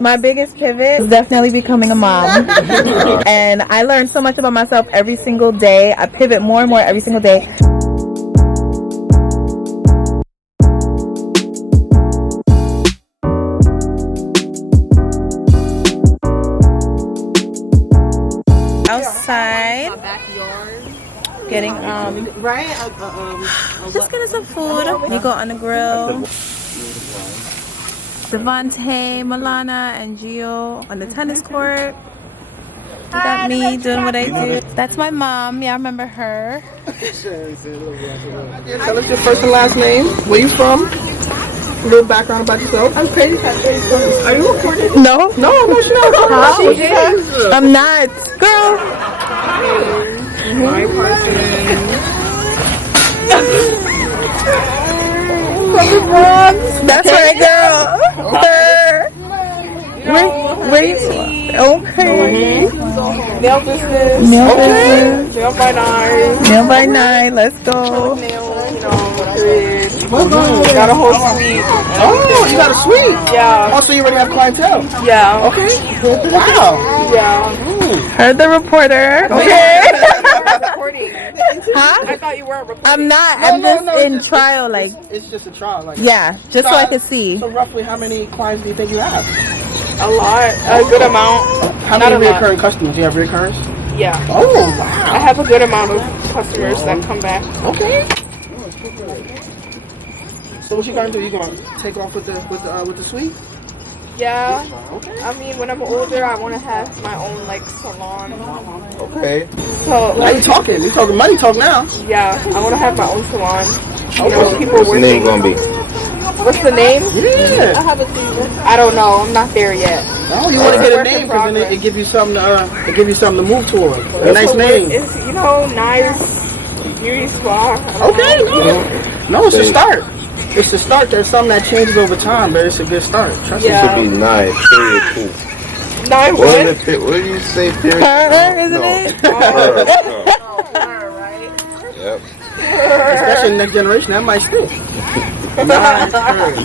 My biggest pivot is definitely becoming a mom. And I learn so much about myself every single day. I pivot more and more every single day. Outside. Getting just getting some food. You go on the grill. Devontae, Milana, and Gio on the tennis court. You got me doing what I do. That's my mom. Yeah, I remember her. Tell us your first and last name. Where you from? A little background about yourself. I'm crazy. Are you recording? No. No, she's not recording. She is. I'm not. Girl. My person. That's right, girl. Where you? Okay. Nail business. Nail business. Nail by 9. Nail by 9. Let's go. Got a whole suite. Oh, you got a suite? Yeah. Oh, so you already have clientele? Yeah. Okay. Wow. Yeah. Heard the reporter. Okay. Huh? I thought you were recording. I'm not. I'm just in trial. Like it's just a trial. Like yeah, just so I can see. So roughly, how many clients do you think you have? A lot. A good amount. How many recurring customers? Do you have recurrence? Yeah. Oh wow. I have a good amount of customers that come back. Okay. So what you gonna do? You gonna take off with the suite? Yeah. Okay. I mean, when I'm older, I want to have my own like salon. Okay. So now you talking? You talking money talk now? Yeah. I want to have my own salon. You know, people What's the name gonna be? What's the name? Yeah. I have a season. I don't know. I'm not there yet. Oh, you want to get a name because then it give you something to move toward. A nice name. It's nice beauty spa. Okay. No, it's a start. It's a start. There's something that changes over time, but it's a good start. Trust me. It should be 9, period, too. 9 what? What do you say, period? Isn't it? Right? Yep. Especially in the next generation, that might stick.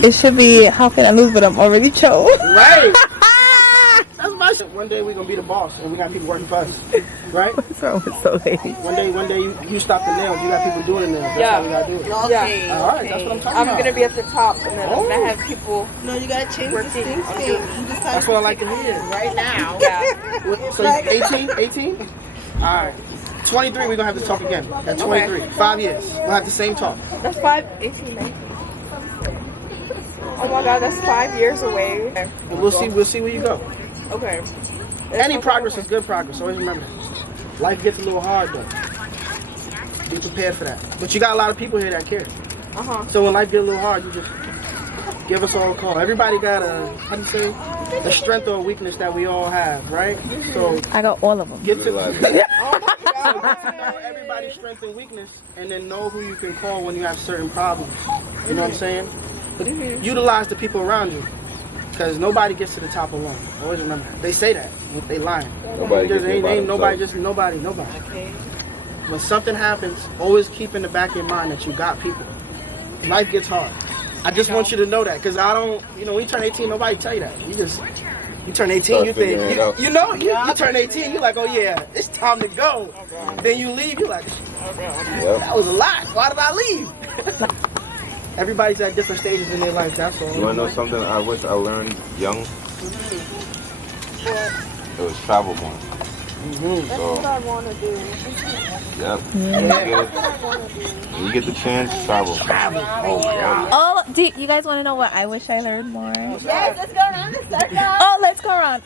It should be, how can I lose, but I'm already chose. Right. That's my shit. One day we're going to be the boss and we got people working for us. Right? What's wrong with so lady? One day you stop the nails, you got people doing the nails. That's how we got to do it. Yeah. All right, that's what I'm talking about. I'm going to be at the top and then I'm going to have people. No, you got to change the thing. That's what I like to hear. Right now. Yeah. So 18? All right. 23, we're going to have to talk again. At 23. Okay. 5 years. We'll have the same talk. That's 18, 19. Oh my God, that's 5 years away. Okay. We'll see where you go. Okay. Any progress is good progress. Always remember that. Life gets a little hard though. Be prepared for that. But you got a lot of people here that care. So when life gets a little hard, you just give us all a call. Everybody got a strength or a weakness that we all have, right? So I got all of them. Get to know everybody's strength and weakness, and then know who you can call when you have certain problems. You know what I'm saying? But utilize the people around you, because nobody gets to the top alone. Always remember that. They say that, they lying. Nobody. Okay. When something happens, always keep in the back of your mind that you got people. Life gets hard. I just want you to know that, because I don't, when you turn 18, nobody tell you that. You turn 18, you think, you turn 18, you're like, oh yeah, it's time to go. Then you leave, you're like, that was a lot. Why did I leave? Everybody's at different stages in their life, that's all. You want to know something I wish I learned young? It was travel more. That's what I want to do. Yep. You get the chance, travel. Oh, you guys want to know what I wish I learned more? Yes, let's go around the circle. Oh, let's go around.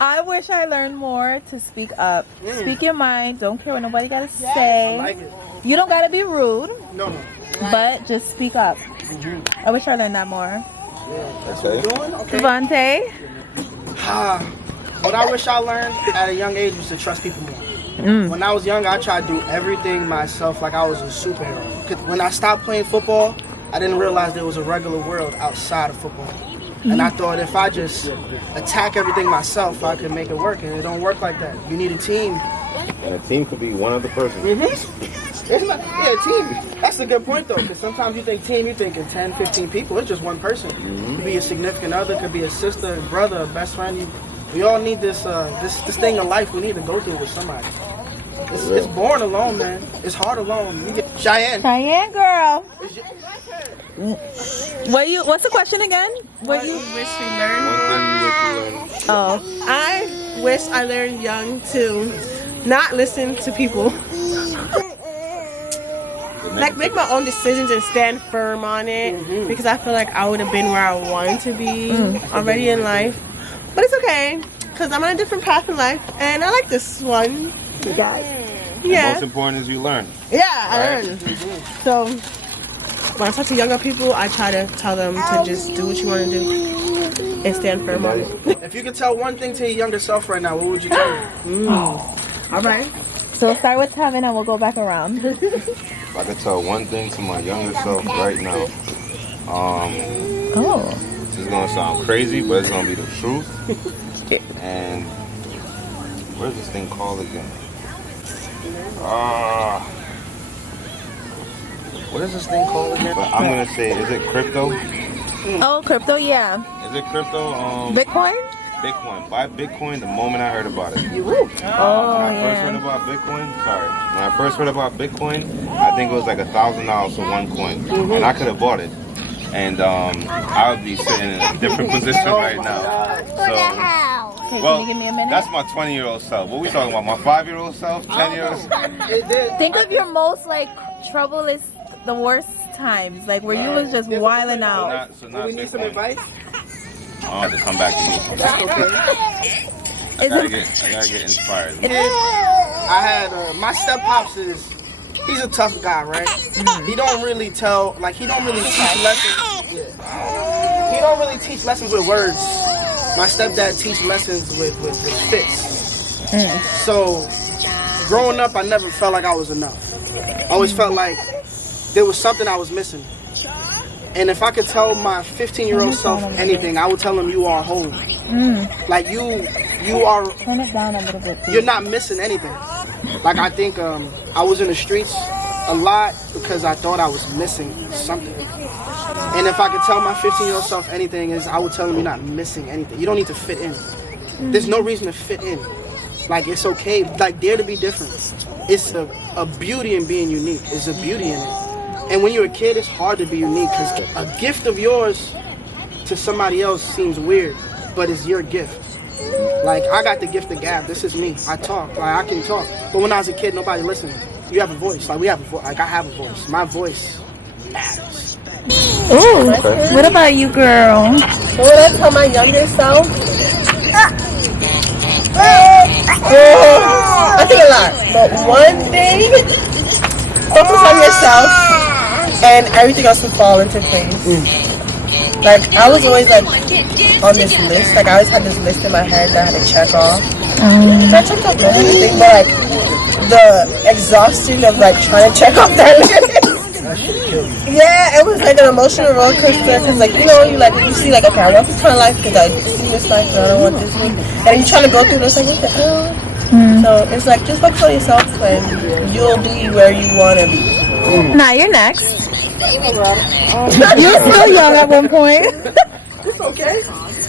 I wish I learned more to speak up. Speak your mind. Don't care what nobody got to say. I like it. You don't got to be rude. No. But just speak up. I wish I learned that more. That's what we're doing? Okay. Devontae? What I wish I learned at a young age was to trust people more. When I was young, I tried to do everything myself like I was a superhero. When I stopped playing football, I didn't realize there was a regular world outside of football. And I thought if I just attack everything myself, I could make it work. And it don't work like that. You need a team. And a team could be one other person. A team. That's a good point though, because sometimes you think team, you thinking 10, 15 people. It's just one person. Could be a significant other, could be a sister, a brother, a best friend. We all need this this thing in life. We need to go through with somebody. It's boring alone, man. It's hard alone. You get Cheyenne. Cheyenne girl. What's the question again? What you wish you learned? One thing you wish you learned. Oh. I wish I learned young to not listen to people. Like make my own decisions and stand firm on it, because I feel like I would have been where I wanted to be already in life. But it's okay, because I'm on a different path in life and I like this one. Yeah. Most important is you learn. Yeah, I learned. So when I talk to younger people, I try to tell them to just do what you want to do and stand firm on it. If you could tell one thing to your younger self right now, what would you tell them? All right. So we'll start with Tevin and we'll go back around. If I could tell one thing to my younger self right now, this is gonna sound crazy, but it's gonna be the truth. And what is this thing called again? What is this thing called again? But I'm gonna say, is it crypto? Oh, crypto, yeah. Is it crypto? Bitcoin? Bitcoin. Buy Bitcoin the moment I heard about it. Oh, When I first heard about Bitcoin, when I first heard about Bitcoin, I think it was like $1,000 for one coin, and I could have bought it, and I would be sitting in a different position right now. So, Okay, well, can you give me a minute? that's my 20-year-old self. What are we talking about? My 5-year-old self? 10-year-old? Think of your most troublous, the worst times, like where you was just wilding out. So not We need some Bitcoin. advice. I'll have to come back to me. I gotta get inspired. I had my step pops he's a tough guy, right? He don't really teach lessons. He don't really teach lessons with words. My stepdad teach lessons with fits. So growing up, I never felt like I was enough. I always felt like there was something I was missing. And if I could tell my 15-year-old self anything, I would tell him you are whole. Like you are. Turn it down a little bit. You're not missing anything. Like I think I was in the streets a lot because I thought I was missing something. And if I could tell my 15-year-old self anything, I would tell him you're not missing anything. You don't need to fit in. There's no reason to fit in. Like it's okay. Like dare to be different. It's a beauty in being unique. There's a beauty in it. And when you're a kid, it's hard to be unique because a gift of yours to somebody else seems weird, but it's your gift. Like, I got the gift of gab. This is me. I talk. Like, I can talk. But when I was a kid, nobody listened. You have a voice. Like, we have a voice. Like, I have a voice. My voice matters. Ooh, what about you, girl? So what I tell my younger self? I think a lot. But one thing, focus on yourself and everything else will fall into place. Like, I was always like on this list. Like, I always had this list in my head that I had to check off. And I checked off everything, but like the exhaustion of like trying to check off that list. Yeah, it was like an emotional roller coaster because, like, you know, you see, like, okay, I want this kind of life because I see this life and I don't want this one. And you're trying to go through this, like, what the hell? So it's like, just focus on yourself and you'll be where you want to be. Now you're next. You're still young at one point. It's okay.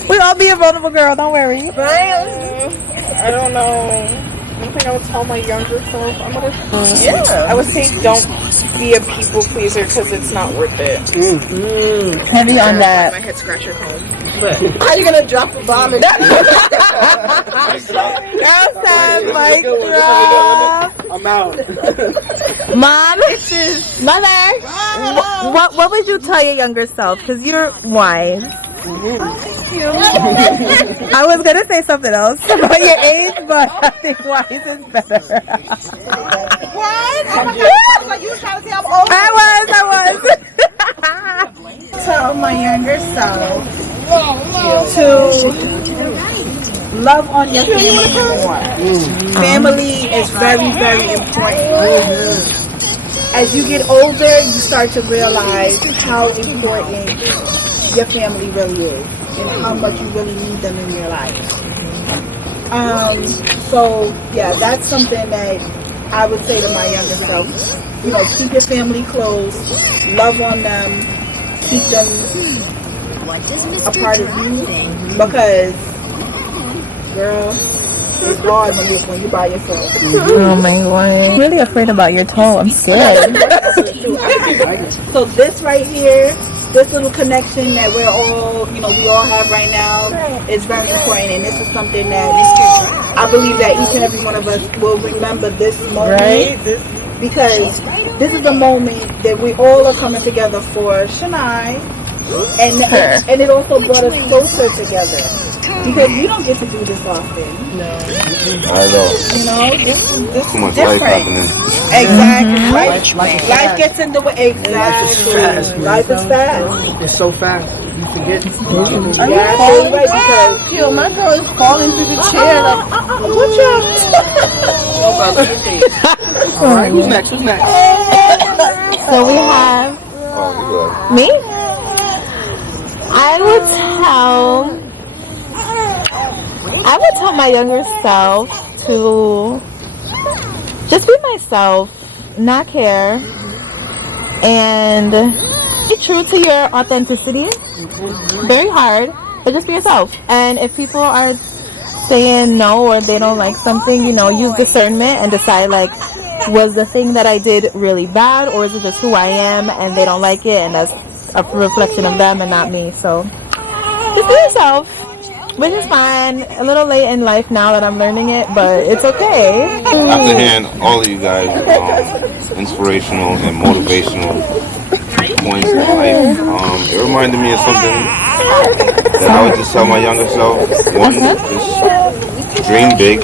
We'll all be a vulnerable girl, don't worry. I don't know. I think I would tell my younger self. I would say don't be a people pleaser because it's not worth it. Heavy on that. My head scratcher home. But how are you gonna drop a bomb in Outside, mic drop. I'm out. Mom, mother, what would you tell your younger self? Because you're wise. I was gonna say something else about your age, but I think wise is better. what? Oh my God, like you were trying to say I'm old. I was. tell my younger self to love on your family more. Family is very, very important. As you get older, you start to realize how important your family really is and how much you really need them in your life. So yeah, that's something that I would say to my younger self. keep your family close, love on them, keep them a part of you, because, girl, it's hard when you by yourself. Oh my god. I'm really afraid about your toe. I'm scared. So this right here, this little connection that we all have right now is very important, and this is something that I believe that each and every one of us will remember this moment, because this is a moment that we all are coming together for Shania, and it also brought us closer together, because you don't get to do this often. I know. This Too much different. life happening. Exactly. Life gets in the way. Exactly. Life is fast. It's so fast. You forget. Yeah, right, because my girl is falling through the chair. Like, watch out. All right, who's next? So we have me. I would tell my younger self to just be myself, not care, and be true to your authenticity. Very hard, but just be yourself. And if people are saying no or they don't like something, use discernment and decide, like, was the thing that I did really bad, or is it just who I am and they don't like it and that's a reflection of them and not me. So just be yourself, which is fine. A little late in life now that I'm learning it, but it's okay. After hearing all of you guys, inspirational and motivational points in life, it reminded me of something that I would just tell my younger self. One, just dream big.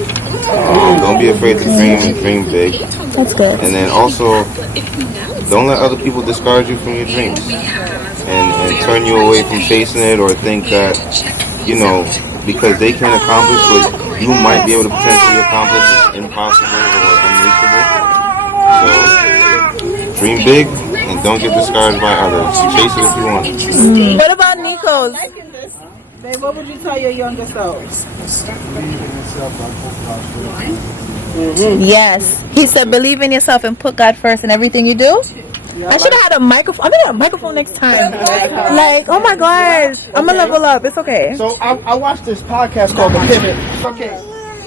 Don't be afraid to dream big. That's good. And then also, don't let other people discourage you from your dreams and turn you away from chasing it, or think that, because they can't accomplish what you might be able to potentially accomplish is impossible or unreachable. So, dream big and don't get discouraged by others. Chase it if you want. What about Nico's? Babe, what would you tell your younger self? Yes. He said, believe in yourself and put God first in everything you do. I should have had a microphone. I'm gonna get a microphone next time. Like, oh my gosh, I'm gonna level up. It's okay. So I watched this podcast called The Pivot. Okay.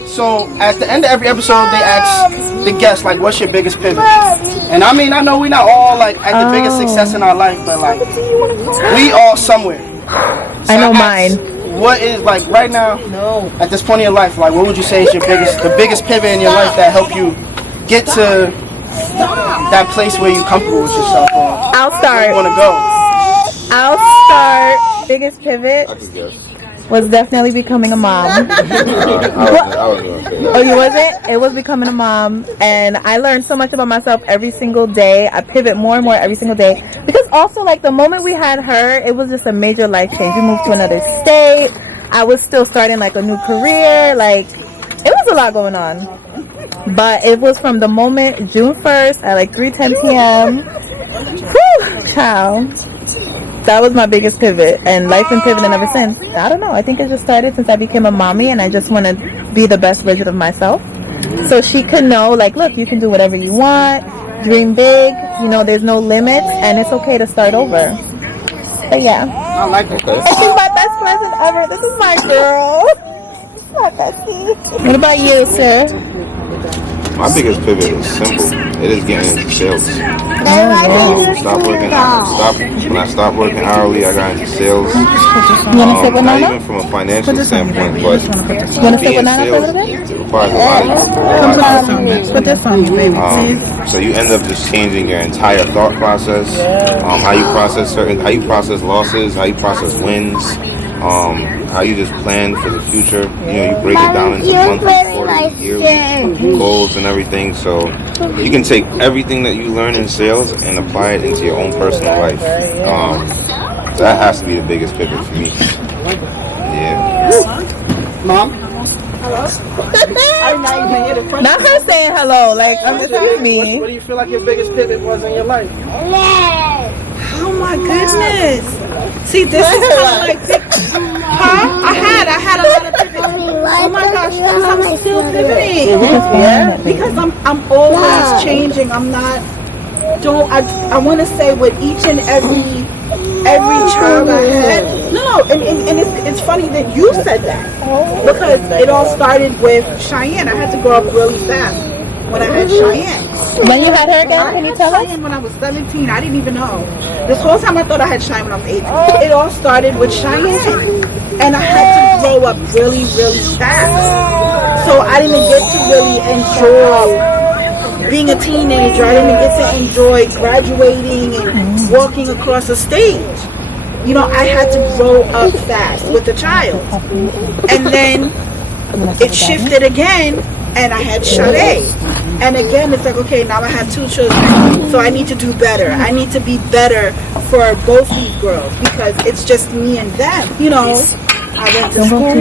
So at the end of every episode, they ask the guests, like, what's your biggest pivot? And I mean, I know we're not all like at the biggest success in our life, but like we all somewhere. So I know mine. What is, like, right now, at this point in your life, like, what would you say is the biggest pivot in your life that helped you get to that place where you're comfortable with yourself? I'll start. Where you want to go? I'll start. Biggest pivot I could guess. was definitely becoming a mom. I was going to say that. Oh, you wasn't? It was becoming a mom, and I learned so much about myself every single day. I pivot more and more every single day, because also, like, the moment we had her, it was just a major life change. We moved to another state. I was still starting, like, a new career. Like, it was a lot going on, but it was from the moment June 1st at like 3:10 p.m. Whew, child. That was my biggest pivot, and life been pivoting ever since. I don't know. I think it just started since I became a mommy, and I just want to be the best version of myself. So she could know, like, look, you can do whatever you want, dream big, there's no limits, and it's okay to start over. But yeah. I like it. And she's my best present ever. This is my girl. This is my bestie. What about you, sir? My biggest pivot is simple. It is getting into sales. When I stopped working hourly, I got into sales. Not even from a financial standpoint, but being in sales, it requires a lot of Put this on you, baby. so you end up just changing your entire thought process, how you process losses, how you process wins, how you just plan for the future. You break it down into monthly, quarterly, yearly goals and everything. So you can take everything that you learn in sales and apply it into your own personal life. That has to be the biggest pivot for me. Yeah. Mom? I'm not even here to question. Not her saying hello, like, I'm just asking me. What do you feel like your biggest pivot was in your life? Oh my goodness. See, this is kind of like, I had a lot of pivots. Oh my gosh, because I'm still pivoting. Yeah. Because I'm always changing. I'm not I want to say with each and every child I had. No, and it's funny that you said that, because it all started with Cheyenne. I had to grow up really fast when I had Cheyenne. When you had her again, can you tell us? Cheyenne when I was 17. I didn't even know. This whole time I thought I had Cheyenne when I was 18. It all started with Cheyenne, and I had to grow up really, really fast. So I didn't get to really enjoy being a teenager. I didn't get to enjoy graduating and walking across the stage. You know, I had to grow up fast with a child. And then it shifted again, and I had Sade. And again, it's like, okay, now I have 2 children, so I need to do better. I need to be better for both these girls, because it's just me and them. You know, I went to school,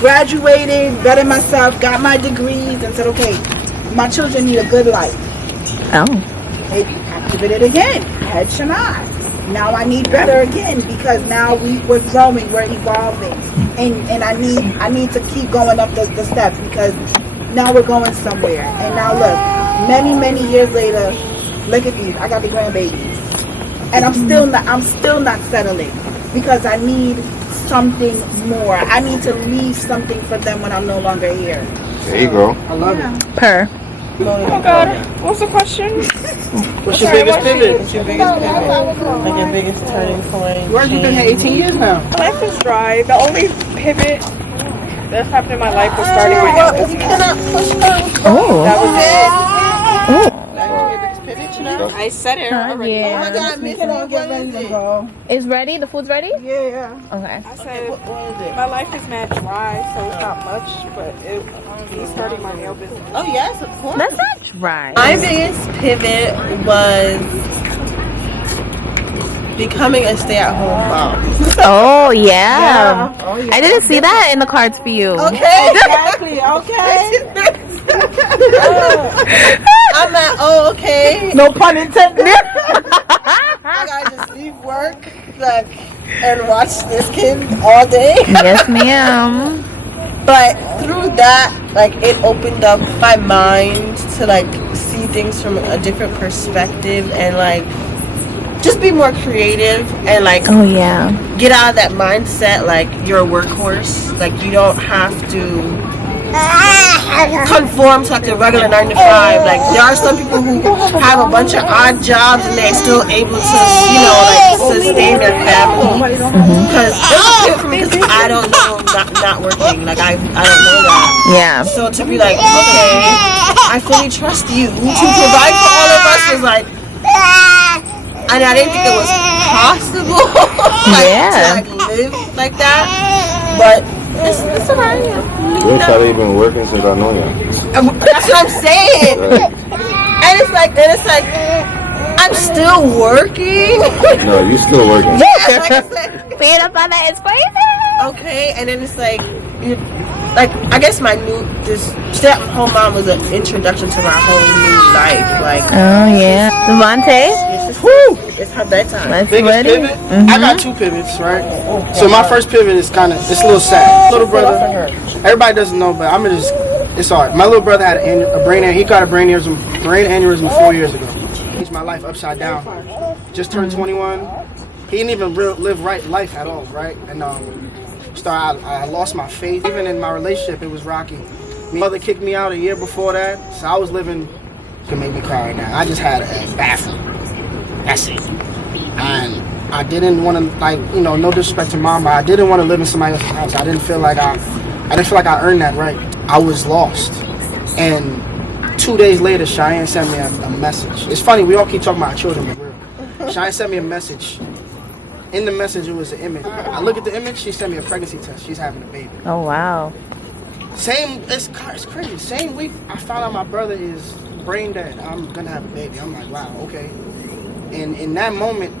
graduated, bettered myself, got my degrees, and said, okay, my children need a good life. Oh. Maybe I pivoted again. I had Shania. Now I need better again, because now we're growing, we're evolving, and I need to keep going up the steps, because now we're going somewhere. And now look, many years later, look at these. I got the grandbabies, and I'm still not settling, because I need something more. I need to leave something for them when I'm no longer here. There you go. I love it. Per. Oh God, what's the question? What's your biggest pivot? What's your biggest pivot? Like your biggest turning point? Where have you been here 18 years now? My life is dry. The only pivot that's happened in my life was starting my nail business. Oh. That was it. Oh. I said it already. Yeah. Oh my God, Miss, Get ready to go. It's ready? The food's ready? Yeah. Okay. I said What is it? my life is mad dry, so it's not much, but me starting my nail business. Oh yes, of course. That's not right. My biggest pivot was becoming a stay-at-home mom. Oh, yeah. Oh, yeah. I didn't see that in the cards for you. Okay. Exactly. Okay. I'm at, oh, okay. No pun intended. I gotta just leave work, like, and watch this kid all day. Yes, ma'am. But through that, like, it opened up my mind to, like, see things from a different perspective, and, like, just be more creative, and, like, Oh, yeah. get out of that mindset, like, you're a workhorse. Like, you don't have to conform to like a regular 9 to 5. Like, there are some people who have a bunch of odd jobs and they're still able to, you know, like, sustain their family. Because I don't know, not working. Like, I don't know that. Yeah. So to be like, okay, I fully trust you to provide for all of us was like, and I didn't think it was possible Yeah. to like live like that. But it's alright. Bitch, I've been working since I know you. That's what I'm saying. And it's like, I'm still working. No, you still working. Yeah, like I said, Feed up on that is crazy. okay, and then it's like, like, I guess this stay-at-home mom was an introduction to my whole new life. Like, Oh, yeah. Devontae? it's her bedtime. Let's Biggest ready? pivot? I got 2 pivots, right? So my first pivot is it's a little sad. Little brother, everybody doesn't know, but it's hard. My little brother had a brain aneurysm. He got a brain aneurysm 4 years ago. Changed my life upside down. Just turned 21. He didn't even live life at all, right? And I lost my faith. Even in my relationship, it was rocky. My mother kicked me out a year before that, so I was living. You can make me cry right now. I just had a bathroom. That's it. And I didn't want to, like, you know, no disrespect to mom, but I didn't want to live in somebody else's house. I didn't feel like I earned that right. I was lost. And 2 days later, Cheyenne sent me a message. It's funny, we all keep talking about our children, but real. Cheyenne sent me a message. In the message, it was an image. I look at the image, she sent me a pregnancy test. She's having a baby. Oh, wow. It's crazy. Same week, I found out my brother is brain dead. I'm gonna have a baby. I'm like, wow, okay. And in that moment,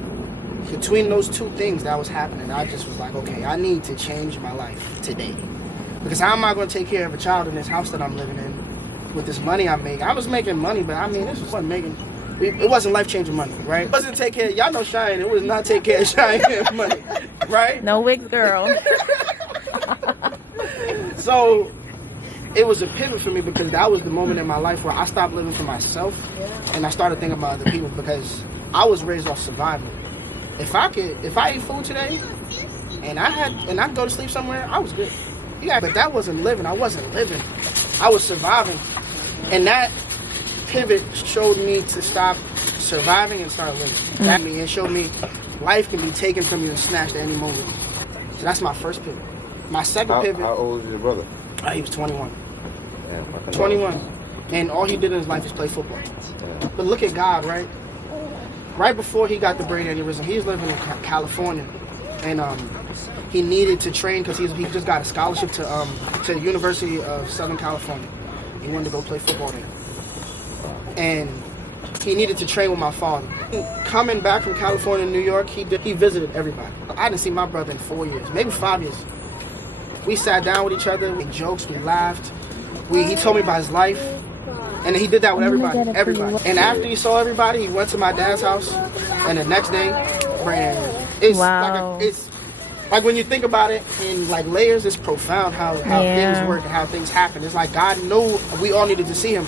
between those 2 things that was happening, I just was like, okay, I need to change my life today. Because how am I going to take care of a child in this house that I'm living in with this money I'm making? I was making money, but I mean, this wasn't making, it wasn't life-changing money, right? It wasn't take care, y'all know Cheyenne, it was not take care of Cheyenne money, right? No wigs, girl. So it was a pivot for me because that was the moment in my life where I stopped living for myself and I started thinking about other people because I was raised off survival. If I ate food today and I could go to sleep somewhere, I was good. Yeah, but that wasn't living. I wasn't living. I was surviving. And that pivot showed me to stop surviving and start living. That it showed me life can be taken from you and snatched at any moment. So that's my first pivot. My second pivot. How old is your brother? He was 21. Yeah, 21. And all he did in his life is play football. Yeah. But look at God, right? Right before he got the brain aneurysm, he was living in California. And he needed to train because he just got a scholarship to the University of Southern California. He wanted to go play football there. And he needed to train with my father. Coming back from California to New York, he visited everybody. I didn't see my brother in 4 years, maybe 5 years. We sat down with each other, we joked, we laughed. He told me about his life. And he did that with everybody. And after he saw everybody, he went to my dad's house. And the next day, it's like when you think about it in like layers, it's profound how things work and how things happen. It's like God knew we all needed to see him.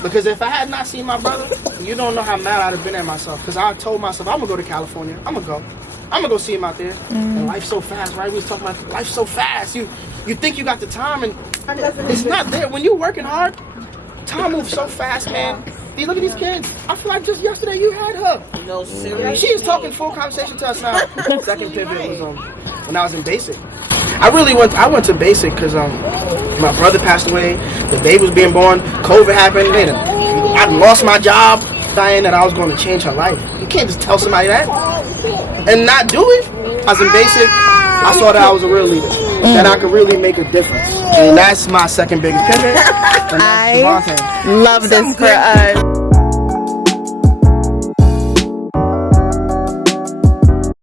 Because if I had not seen my brother, you don't know how mad I'd have been at myself. Because I told myself, I'm going to go to California. I'm going to go see him out there. And life's so fast, right? We was talking about life's so fast. You think you got the time and it's not there. When you're working hard, time moves so fast, man. Look at these kids. I feel like just yesterday you had her. No, seriously. She is talking full conversation to us now. Second pivot was when I was in basic. I went to basic because my brother passed away. The baby was being born. COVID happened. I lost my job. Saying that I was going to change her life. You can't just tell somebody that and not do it. I was in basic. I saw that I was a real leader. That I could really make a difference. And that's my second biggest pivot. And that's I love this for us.